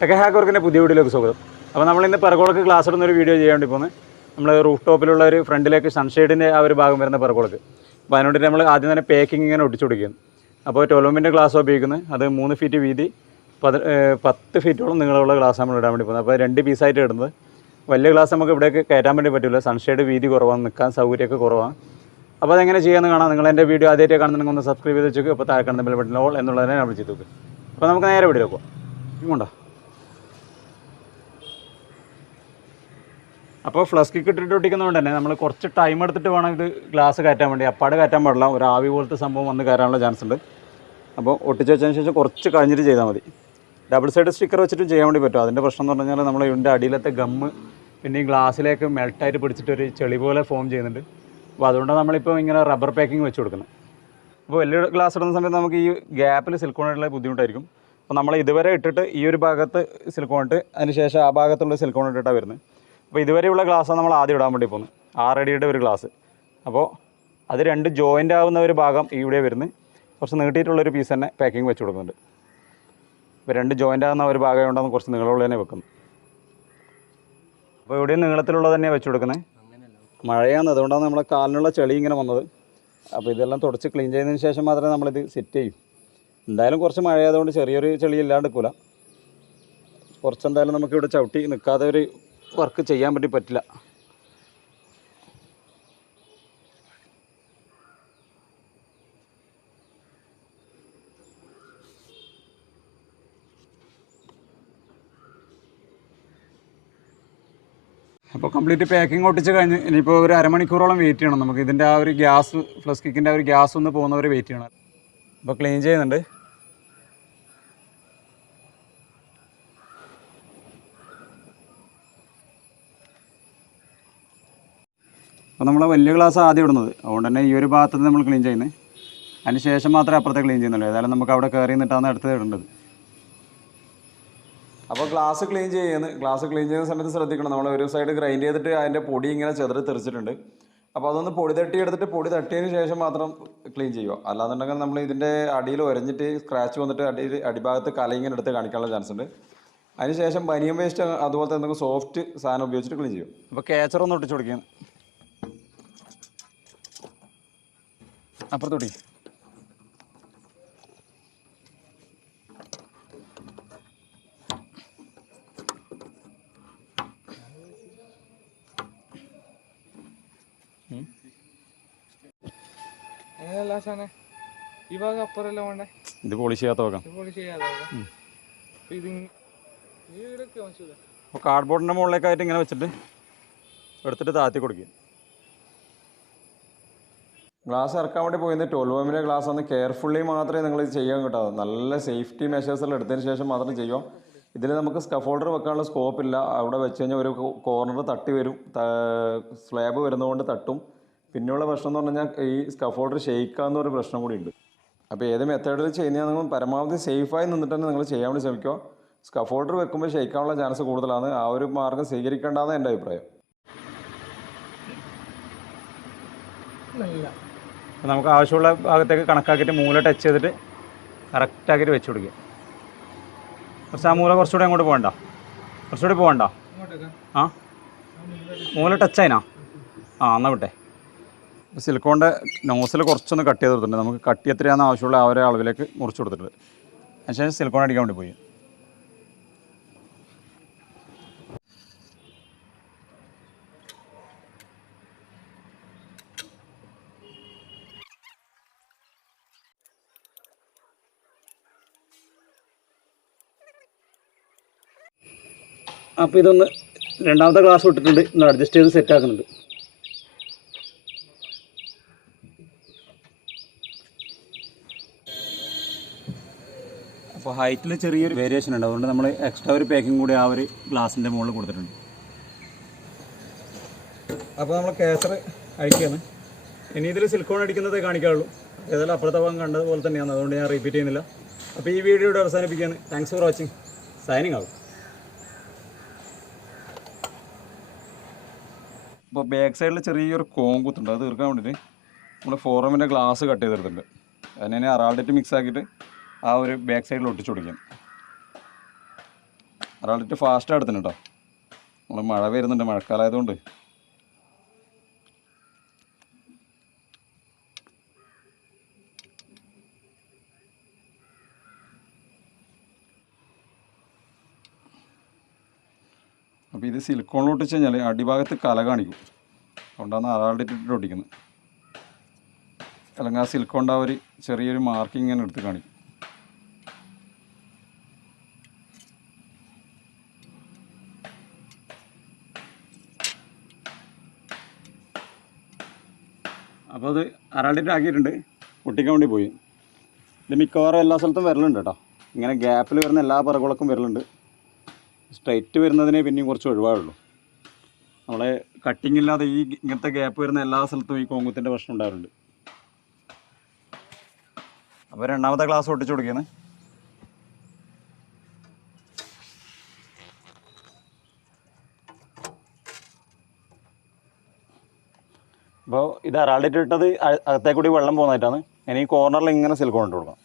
Tech ഹാക്കർക്കിൻ്റെ പുതിയ വീഡിയോയിലേക്ക് സ്വാഗതം. അപ്പോൾ നമ്മളിന്ന് പെർഗോളക്ക് ക്ലാസ് ഇടുന്നൊരു വീഡിയോ ചെയ്യാൻ വേണ്ടി പോകുന്നത് നമ്മൾ റൂഫ് ടോപ്പിലുള്ള ഒരു ഫ്രണ്ടിലേക്ക് സൺഷെയ്ഡിൻ്റെ ആ ഒരു ഭാഗം വരുന്ന പെർഗോളക്ക്. അപ്പോൾ അതിനോട് നമ്മൾ ആദ്യം തന്നെ പാക്കിംഗ് ഇങ്ങനെ ഒട്ടിച്ചു കൊടുക്കുകയാണ്. അപ്പോൾ 12mm ഗ്ലാസ് ഉപയോഗിക്കുന്നത്, അത് 3 ഫീറ്റ് വീതി 10 ഫീറ്റോളം നീളമുള്ള ഗ്ലാസ് നമ്മൾ ഇടാൻ വേണ്ടി പോകുന്നത്. അപ്പോൾ 2 പീസായിട്ട് ഇടുന്നത്. വലിയ ഗ്ലാസ് നമുക്ക് ഇവിടേക്ക് കയറ്റാൻ വേണ്ടി പറ്റില്ല, സൺഷെയ്ഡ് വീതി കുറവാണ്, നിൽക്കാൻ സൗകര്യമൊക്കെ കുറവാണ്. അപ്പോൾ അതെങ്ങനെ ചെയ്യാമെന്ന് കാണാം. നിങ്ങൾ എൻ്റെ വീഡിയോ ആദ്യമായിട്ട് കാണുന്നുണ്ടെങ്കിൽ ഒന്ന് സബ്സ്ക്രൈബ് ചെയ്ത് വെച്ചേക്ക്. അപ്പോൾ താഴെ കാണുന്ന ബെൽ ബട്ടൺ ഓൾ എന്നുള്ളതിനെ നമ്മൾ ചെയ്തു നോക്കുക. അപ്പോൾ നമുക്ക് നേരെ വീഡിയോ പോകാം. ഇങ്ങോട്ടോ. അപ്പോൾ ഫ്ലഷ് കിക്ക് ഇട്ടിട്ട് ഒട്ടിക്കുന്നതുകൊണ്ട് തന്നെ നമ്മൾ കുറച്ച് ടൈം എടുത്തിട്ട് വേണം ഇത് ഗ്ലാസ് കയറ്റാൻ വേണ്ടി. അപ്പാട് കയറ്റാൻ പാടില്ല, ഒരു ആവി പോലത്തെ സംഭവം വന്ന് കയറാനുള്ള ചാൻസ് ഉണ്ട്. അപ്പോൾ ഒട്ടിച്ച് വെച്ചതിന് ശേഷം കുറച്ച് കഴിഞ്ഞിട്ട് ചെയ്താൽ മതി. ഡബിൾ സൈഡ് സ്റ്റിക്കർ വെച്ചിട്ട് ചെയ്യാൻ വേണ്ടി പറ്റും. അതിൻ്റെ പ്രശ്നം എന്ന് പറഞ്ഞാൽ നമ്മൾ ഇതിൻ്റെ അടിയിലത്തെ ഗമ്മ് പിന്നെ ഈ ഗ്ലാസ്സിലേക്ക് മെൽട്ടായിട്ട് പിടിച്ചിട്ടൊരു ചെളി പോലെ ഫോം ചെയ്യുന്നുണ്ട്. അപ്പോൾ അതുകൊണ്ടാണ് നമ്മളിപ്പോൾ ഇങ്ങനെ റബ്ബർ പാക്കിങ് വെച്ച് കൊടുക്കുന്നത്. അപ്പോൾ വലിയ ഗ്ലാസ് ഇടുന്ന സമയത്ത് നമുക്ക് ഈ ഗ്യാപ്പിൽ സിലിക്കോണായിട്ടുള്ള ബുദ്ധിമുട്ടായിരിക്കും. അപ്പോൾ നമ്മൾ ഇതുവരെ ഇട്ടിട്ട് ഈ ഒരു ഭാഗത്ത് സിലിക്കോൺ ഇട്ട് അതിന് ശേഷം ആ ഭാഗത്തുള്ള സിലിക്കോൺ ഇട്ടിട്ടാണ് വരുന്നത്. അപ്പോൾ ഇതുവരെയുള്ള ഗ്ലാസ്സാണ് നമ്മൾ ആദ്യം ഇടാൻ വേണ്ടി പോകുന്നത്, 6 അടിയുടെ ഒരു ഗ്ലാസ്. അപ്പോൾ അത് 2 ജോയിൻ്റ് ആവുന്ന ഒരു ഭാഗം ഇവിടെ വരുന്നത്, കുറച്ച് നീട്ടിയിട്ടുള്ളൊരു പീസ് തന്നെ പാക്കിങ് വെച്ച് കൊടുക്കുന്നുണ്ട്. ഇപ്പോൾ 2 ജോയിൻ്റ് ആകുന്ന ഒരു ഭാഗം കൊണ്ടാണ് കുറച്ച് നീളമുള്ള തന്നെ വെക്കുന്നത്. അപ്പോൾ ഇവിടെയും നീളത്തിലുള്ള തന്നെയാണ് വെച്ച് കൊടുക്കുന്നത്. മഴയാണ്, അതുകൊണ്ടാണ് നമ്മളെ കാലിനുള്ള ചെളി ഇങ്ങനെ വന്നത്. അപ്പോൾ ഇതെല്ലാം തുടച്ച് ക്ലീൻ ചെയ്തതിന് ശേഷം മാത്രമേ നമ്മളിത് സെറ്റ് ചെയ്യൂ. എന്തായാലും കുറച്ച് മഴയായതുകൊണ്ട് ചെറിയൊരു ചെളി ഇല്ലാണ്ട് നിൽക്കില്ല. കുറച്ചെന്തായാലും നമുക്കിവിടെ ചവിട്ടി നിൽക്കാതെ ഒരു വർക്ക് ചെയ്യാൻ വേണ്ടി പറ്റില്ല. അപ്പോൾ കംപ്ലീറ്റ് പാക്കിംഗ് ഒട്ടിച്ച് കഴിഞ്ഞ് ഇനിയിപ്പോൾ ഒരു അരമണിക്കൂറോളം വെയിറ്റ് ചെയ്യണം. നമുക്ക് ഇതിൻ്റെ ആ ഒരു ഗ്യാസ്, ഫ്ലഷ് കിക്കിൻ്റെ ആ ഒരു ഗ്യാസ് ഒന്ന് പോകുന്നവരെ വെയിറ്റ് ചെയ്യണം. അപ്പോൾ ക്ലീൻ ചെയ്യുന്നുണ്ട്. അപ്പോൾ നമ്മൾ വലിയ ഗ്ലാസ് ആദ്യം ഇടുന്നത്, അതുകൊണ്ട് തന്നെ ഈ ഒരു ഭാഗത്ത് നമ്മൾ ക്ലീൻ ചെയ്യുന്നത്. അതിന് ശേഷം മാത്രമേ അപ്പുറത്തെ ക്ലീൻ ചെയ്യുന്നുള്ളൂ. ഏതായാലും നമുക്ക് അവിടെ കയറി നിന്നിട്ടാണ് അടുത്തത് ഇടേണ്ടത്. അപ്പോൾ ഗ്ലാസ് ക്ലീൻ ചെയ്യുന്ന സമയത്ത് ശ്രദ്ധിക്കണം, നമ്മൾ ഒരു സൈഡ് ഗ്രൈൻഡ് ചെയ്തിട്ട് അതിൻ്റെ പൊടി ഇങ്ങനെ ചെതറി തെറിച്ചിട്ടുണ്ട്. അപ്പോൾ അതൊന്ന് പൊടി തട്ടി എടുത്തിട്ട് പൊടി തട്ടിയതിന് ശേഷം മാത്രം ക്ലീൻ ചെയ്യുക. അല്ലാന്നുണ്ടെങ്കിൽ നമ്മൾ ഇതിൻ്റെ അടിയിൽ ഉരഞ്ഞിട്ട് സ്ക്രാച്ച് വന്നിട്ട് അടിഭാഗത്ത് കലയിങ്ങനെ എടുത്ത് കാണിക്കാനുള്ള ചാൻസ് ഉണ്ട്. അതിന് ശേഷം ബനിയൻ വേസ്റ്റ് അതുപോലത്തെ എന്തെങ്കിലും സോഫ്റ്റ് സാധനം ഉപയോഗിച്ചിട്ട് ക്ലീൻ ചെയ്യും. അപ്പോൾ കേച്ചറൊന്ന് ഒട്ടിച്ച് കൊടുക്കുകയാണ്. അപ്പുറത്തൊട്ടി ഇത് പോളിഷ് ചെയ്യാത്ത നോക്കാം. അപ്പോൾ കാർഡ്ബോർഡിൻ്റെ മുകളിലേക്കായിട്ട് ഇങ്ങനെ വെച്ചിട്ട് എടുത്തിട്ട് താത്തി കൊടുക്കുക. ഗ്ലാസ് ഇറക്കാൻ വേണ്ടി പോയി 12mm ഗ്ലാസ് ഒന്ന് കെയർഫുള്ളി മാത്രമേ നിങ്ങൾ ഇത് ചെയ്യാൻ കിട്ടാവൂ. നല്ല സേഫ്റ്റി മെഷേഴ്സെല്ലാം എടുത്തതിന് ശേഷം മാത്രം ചെയ്യുക. ഇതിൽ നമുക്ക് സ്കഫോൾഡർ വെക്കാനുള്ള സ്കോപ്പ് ഇല്ല. അവിടെ വെച്ച് കഴിഞ്ഞാൽ ഒരു കോർണർ തട്ടി വരും, സ്ലാബ് വരുന്നതുകൊണ്ട് തട്ടും. പിന്നെയുള്ള പ്രശ്നം എന്ന് പറഞ്ഞാൽ ഈ സ്കഫോൾഡർ ഷെയ്ക്കാവുന്നൊരു പ്രശ്നം കൂടി ഉണ്ട്. അപ്പോൾ ഏത് മെത്തേഡിൽ ചെയ്യുന്നതാണ് നിങ്ങൾ പരമാവധി സേഫായി നിന്നിട്ട് തന്നെ നിങ്ങൾ ചെയ്യാൻ വേണ്ടി ശ്രമിക്കുക. സ്കഫോൾഡർ വെക്കുമ്പോൾ ഷെയ്ക്കാനുള്ള ചാൻസ് കൂടുതലാണ്. ആ ഒരു മാർഗ്ഗം സ്വീകരിക്കേണ്ടതാണ് എൻ്റെ അഭിപ്രായം. അപ്പോൾ നമുക്ക് ആവശ്യമുള്ള ഭാഗത്തേക്ക് കണക്കാക്കിയിട്ട് മൂല ടച്ച് ചെയ്തിട്ട് കറക്റ്റാക്കിയിട്ട് വെച്ച് കൊടുക്കുക. കുറച്ച് ആ മൂല കുറച്ചുകൂടി അങ്ങോട്ട് പോകണ്ട, കുറച്ചുകൂടി പോകണ്ട. ആ മൂല ടച്ച് ആയിനാ? എന്നാൽ വിട്ടെ. സിലിക്കോണിൻ്റെ നോസിൽ കുറച്ചൊന്ന് കട്ട് ചെയ്ത് കൊടുത്തിട്ടുണ്ട്. നമുക്ക് കട്ടി എത്രയാണെന്ന് ആവശ്യമുള്ള ആ ഒരു അളവിലേക്ക് മുറിച്ച് കൊടുത്തിട്ടുണ്ട്. അതിനുശേഷം സിലിക്കോൺ അടിക്കാൻ വേണ്ടി പോയി. അപ്പോൾ ഇതൊന്ന് രണ്ടാമത്തെ ഗ്ലാസ് ഇട്ടിട്ടുണ്ട്, ഒന്ന് അഡ്ജസ്റ്റ് ചെയ്ത് സെറ്റ് ആക്കുന്നുണ്ട്. അപ്പോൾ ഹൈറ്റിൽ ചെറിയൊരു വേരിയേഷൻ ഉണ്ട്, അതുകൊണ്ട് നമ്മൾ എക്സ്ട്രാ ഒരു പാക്കിംഗ് കൂടി ആ ഒരു ഗ്ലാസിൻ്റെ മുകളിൽ കൊടുത്തിട്ടുണ്ട്. അപ്പോൾ നമ്മൾ കേസർ അടിക്കുകയാണ്. ഇനി ഇതിൽ സിലിക്കോൺ അടിക്കുന്നതേ കാണിക്കാറുള്ളൂ. ഏതായാലും അപ്പുറത്തെ ഭാഗം കണ്ടതുപോലെ തന്നെയാണ്, അതുകൊണ്ട് ഞാൻ റിപ്പീറ്റ് ചെയ്യുന്നില്ല. അപ്പോൾ ഈ വീഡിയോ ഇവിടെ അവസാനിപ്പിക്കുകയാണ്. Thanks for watching. സൈനിങ് ആവും. അപ്പോൾ ബാക്ക് സൈഡിൽ ചെറിയൊരു കോങ്കുത്തുണ്ട്, അത് തീർക്കാൻ വേണ്ടിയിട്ട് നമ്മൾ 4mm ഗ്ലാസ് കട്ട് ചെയ്തെടുത്തിട്ടുണ്ട്. അതിനെ അറാൾഡിറ്റ് മിക്സ് ആക്കിയിട്ട് ആ ഒരു ബാക്ക് സൈഡിൽ ഒട്ടിച്ചു കൊടുക്കാം. അറാൾഡിറ്റ് ഫാസ്റ്റ് എടുത്തിന് കേട്ടോ. നമ്മൾ മഴ വരുന്നുണ്ട്, മഴക്കാലമായതുകൊണ്ട്. അപ്പോൾ ഇത് സിലിക്കോണിൽ ഒട്ടിച്ച് കഴിഞ്ഞാൽ അടിഭാഗത്ത് കല കാണിക്കും. അതുകൊണ്ടാണ് അറാൾഡിറ്റ് ഇട്ടിട്ട് ഒട്ടിക്കുന്നത്. അല്ലെങ്കിൽ ആ സിലിക്കോണിൻ്റെ ആ ഒരു ചെറിയൊരു മാർക്കിങ് ഇങ്ങനെ എടുത്ത് കാണിക്കും. അപ്പോൾ അത് അറാൾഡിറ്റ് ആക്കിയിട്ടുണ്ട്, ഒട്ടിക്കാൻ വേണ്ടി പോയി. ഇത് മിക്കവാറും എല്ലാ സ്ഥലത്തും വരലുണ്ട് കേട്ടോ. ഇങ്ങനെ ഗ്യാപ്പിൽ വരുന്ന എല്ലാ പറകുളക്കും വരലുണ്ട്. സ്ട്രൈറ്റ് വരുന്നതിനെ പിന്നെയും കുറച്ച് ഒഴിവാകുള്ളൂ. നമ്മളെ കട്ടിങ് ഇല്ലാതെ ഈ ഇങ്ങനത്തെ ഗ്യാപ്പ് വരുന്ന എല്ലാ സ്ഥലത്തും ഈ കോങ്കുത്തിൻ്റെ പ്രശ്നം ഉണ്ടാകാറുണ്ട്. അപ്പോൾ രണ്ടാമത്തെ ഗ്ലാസ് ഒട്ടിച്ചു കൊടുക്കുകയാണ്. അപ്പോൾ ഇത് അറാൾഡിറ്റ് ഇട്ടത് അകത്തേക്കൂടി വെള്ളം പോകുന്നതായിട്ടാണ്. ഇനി ഈ കോർണറിൽ ഇങ്ങനെ സിലിക്കോൺ ഇട്ട് കൊടുക്കാം.